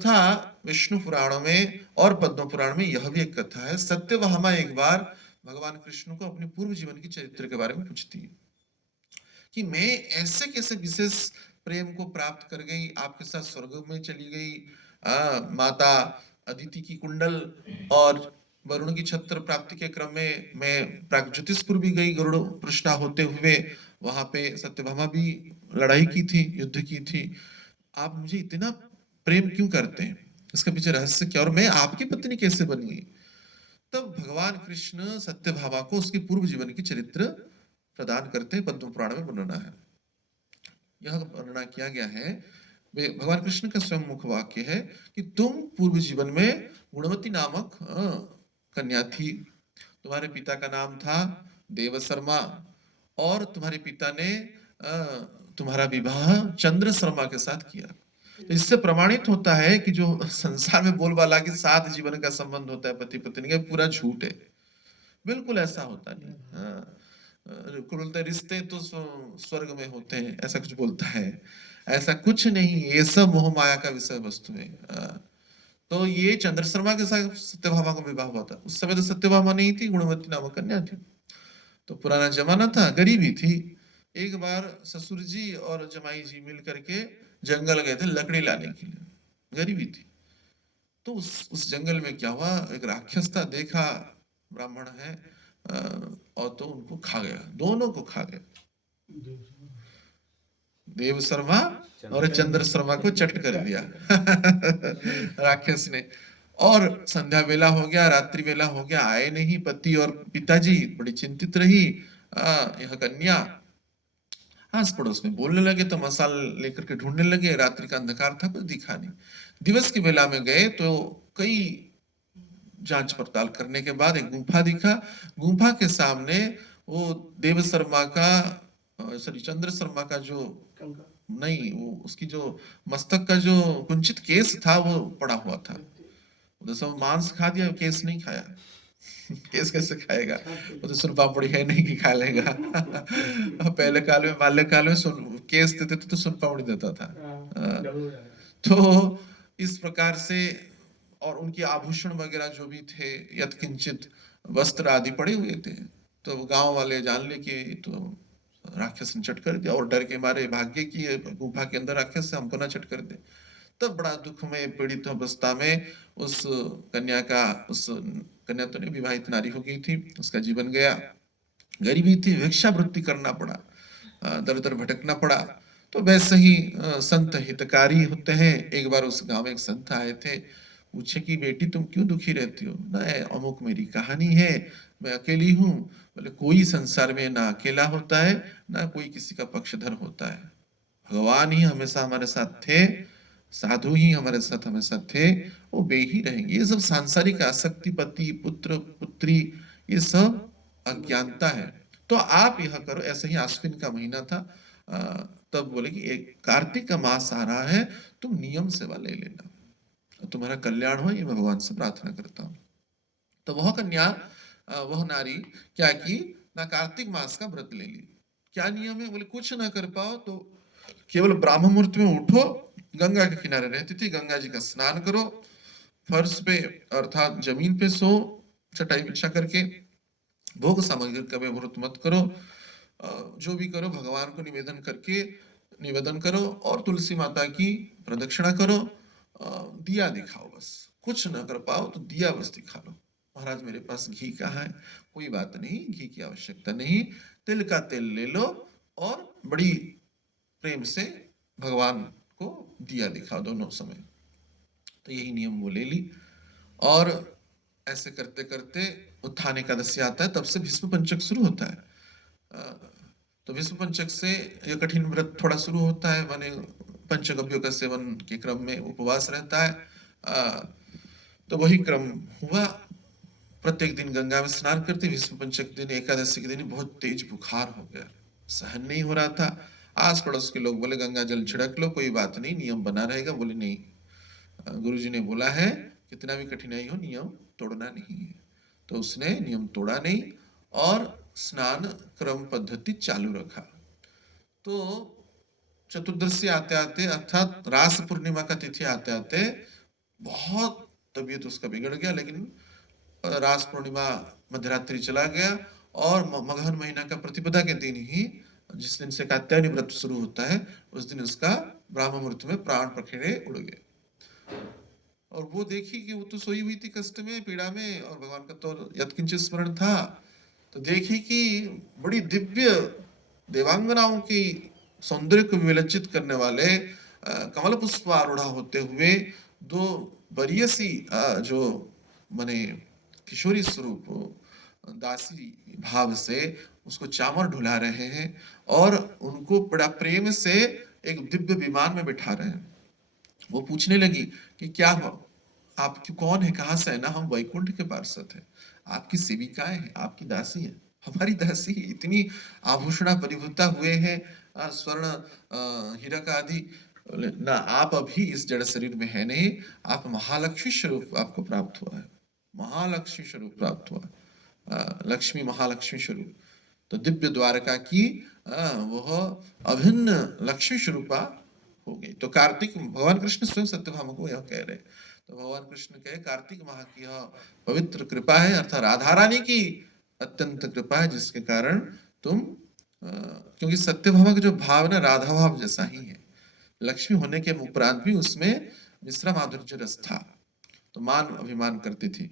तथा विष्णु पुराणों में और पद्म पुराण में यह भी एक कथा है। सत्यभामा एक बार भगवान कृष्ण को अपने पूर्व जीवन की चरित्र के बारे में पूछती है कि मैं ऐसे कैसे विशेष प्रेम को प्राप्त कर गई, आपके साथ स्वर्ग में चली गई, माता अदिति की कुंडल और वरुण की छत्र प्राप्ति के क्रम में मैं प्रागज्योतिषपुर भी गई, गरुड़ पृष्ठा होते हुए वहां पे सत्यभामा भी लड़ाई की थी, युद्ध की थी। आप मुझे इतना प्रेम क्यों करते हैं, इसके पीछे रहस्य क्या, और मैं आपकी पत्नी कैसे बन गई। तब भगवान कृष्ण सत्यभामा को उसके पूर्व जीवन की चरित्र प्रदान करते हैं। पद्म पुराण में वर्णना है, यह वर्णना किया गया है। भगवान कृष्ण का स्वयं मुख वाक्य है कि तुम पूर्व जीवन में गुणवती नामक कन्या थी, तुम्हारे पिता का नाम था देव शर्मा, और तुम्हारे पिता ने तुम्हारा विवाह चंद्र शर्मा के साथ किया। इससे प्रमाणित होता है कि जो संसार में बोलबाला के साथ जीवन का संबंध होता है पति पत्नी का, पूरा झूठ है, बिल्कुल ऐसा होता नहीं। हाँ, कोई बोलता है रिश्ते तो स्वर्ग में होते हैं, ऐसा कुछ बोलता है, ऐसा कुछ नहीं, ये सब मोह माया का विषय वस्तु है। तो ये चंद्र शर्मा के साथ सत्यभामा का विवाह हुआ था। उस समय तो सत्यभामा नहीं थी, गुणवती नामक कन्या थी। तो पुराना जमाना था, गरीबी थी। एक बार ससुर जी और जमाई जी मिल करके जंगल गए थे लकड़ी लाने के लिए, गरीबी थी। तो उस जंगल में क्या हुआ, एक राक्षस था, देखा ब्राह्मण है, और तो उनको खा गया, दोनों को खा गया। देव शर्मा और चंद्र शर्मा को चट कर दिया राक्षस ने। और संध्या वेला हो गया, रात्रि वेला हो गया, आए नहीं पति और पिताजी, बड़ी चिंतित रही यह कन्या। आस पड़ोस में बोलने लगे तो मसाल लेकर के ढूंढने लगे, रात्रि का अंधकार था, कुछ दिखा नहीं। दिवस की वेला में गए तो कई जांच पड़ताल करने के बाद एक गुफा दिखा। गुफा के सामने वो देव शर्मा का, सॉरी चंद्र शर्मा का जो, नहीं वो उसकी जो मस्तक का जो कुंचित केस था वो पड़ा हुआ था। तो सब मांस खा दिया, केस नहीं खाया केस कैसे खाएगा, वो तो सुन पापड़ी है नहीं कि खा लेगा पहले काल में, बाल्यकाल में सुन केस देते थे तो सुन पापड़ी देता था। तो इस प्रकार से, और उनके आभूषण वगैरह जो भी थे, यत्किंचित वस्त्र आदि पड़े हुए थे। तो गांव वाले जान ले कि तो राक्षस ने चट कर दिया, और डर के मारे भाग्य की गुफा के अंदर राक्षस से हमको ना चट कर दे। तब बड़ा दुख में पीड़ित अवस्था में उस कन्या का, उस कन्या तो नहीं, विवाहित नारी हो गई थी, उसका जीवन गया। गरीबी थी, भिक्षावृत्ति करना पड़ा, दर दर भटकना पड़ा। तो वैसे ही संत हितकारी होते हैं। एक बार उस गांव में एक संत आए थे, पूछे कि बेटी तुम क्यों दुखी रहती हो। ना अमुक मेरी कहानी है, मैं अकेली हूँ। बोले कोई संसार में ना अकेला होता है, ना कोई किसी का पक्षधर होता है, भगवान ही हमेशा हमारे साथ थे, साधु ही हमारे साथ हमेशा थे, वो वे ही रहेंगे। ये सब सांसारिक आसक्ति, पति पुत्र पुत्री, ये सब अज्ञानता है। तो आप यह करो। ऐसे ही आश्विन का महीना था, तब बोले कि एक कार्तिक का मास आ रहा है, तुम नियम सेवा ले लेना, तुम्हारा कल्याण हो, ये मैं भगवान से प्रार्थना करता हूँ। तो वह कन्या, वह नारी क्या की ना, कार्तिक मास का व्रत ले ली। क्या नियम है, बोले कुछ ना कर पाओ तो केवल ब्राह्म मुहूर्त में उठो, गंगा के किनारे रहती थी, गंगा जी का स्नान करो, फर्श पे अर्थात जमीन पे सो, चटाई बिछा करके, भोग सामग्री का व्रत मत करो, जो भी करो भगवान को निवेदन करके निवेदन करो, और तुलसी माता की प्रदक्षिणा करो, दिया दिखाओ, बस कुछ ना कर पाओ तो दिया बस दिखा लो। महाराज मेरे पास घी कहाँ है, कोई बात नहीं, घी की आवश्यकता नहीं, तिल का तेल ले लो और बड़ी प्रेम से भगवान को दिया दिखाओ दोनों समय। तो यही नियम वो ले ली, और ऐसे करते करते उत्थान एकादशी आता है, तब से भीष्म पंचक शुरू होता है। तो भीष्म पंचक से यह कठिन व्रत थोड़ा शुरू होता है, माने पंचगव्यों का सेवन के क्रम में उपवास रहता है। तो वही क्रम हुआ, प्रत्येक दिन गंगा में स्नान करते। भीष्म पंचक दिन, एकादशी के दिन बहुत तेज बुखार हो गया, सहन नहीं हो रहा था। आस पड़ोस के लोग बोले गंगा जल छिड़क लो, कोई बात नहीं, नियम बना रहेगा। बोले नहीं, गुरुजी ने बोला है कितना भी कठिनाई हो नियम तोड़ना नहीं है। तो उसने नियम तोड़ा नहीं और स्नान क्रम पद्धति चालू रखा। तो चतुर्दशी आते आते, अर्थात रास पूर्णिमा का तिथि आते आते बहुत तबीयत उसका बिगड़ गया, लेकिन रास पूर्णिमा मध्यरात्रि चला गया और मगहन महीना का प्रतिपदा के दिन ही, जिस दिन से कात्यायनी व्रत शुरू होता है, उस दिन उसका ब्राह्म मुहूर्त में प्राण पखेड़े उड़ गए। और वो देखी कि वो तो सोई हुई थी कष्ट में, पीड़ा में, और भगवान का तो यत्किंचित स्मरण था। तो देखी कि बड़ी दिव्य देवांगनाओं की सौंदर्य को विलज्जित करने वाले कमल पुष्प आरूढ़ा होते हुए दो बरियसी जो माने किशोरी स्वरूप दासी भाव से उसको चामर ढुला रहे हैं और उनको बड़ा प्रेम से एक दिव्य विमान में बिठा रहे हैं। वो पूछने लगी कि क्या हुआ, आप कौन है, कहाँ से है? ना हम वैकुंठ के पार्षद हैं, आपकी सेविकाएं हैं, आपकी दासी हैं। हमारी दासी इतनी आभूषणा परिभूता हुए हैं, स्वर्ण हीरक आदि। ना, आप अभी इस जड़ शरीर में है नहीं, आप महालक्ष्मी स्वरूप आपको प्राप्त हुआ है, महालक्ष्मी स्वरूप प्राप्त हुआ, लक्ष्मी महालक्ष्मी स्वरूप। तो दिव्य द्वारका की वह अभिन्न लक्ष्मी स्वरूपा हो गई। तो कार्तिक, भगवान कृष्ण स्वयं सत्यभामा को यह कह रहे, तो भगवान कृष्ण कहे कार्तिक माह की यह पवित्र कृपा है, अर्थात राधा रानी की अत्यंत कृपा है, जिसके कारण तुम क्योंकि सत्यभामा का जो भाव ना राधा भाव जैसा ही है, लक्ष्मी होने के उपरांत भी उसमें मिश्रा माधुर्य रस था, तो मान अभिमान करती थी।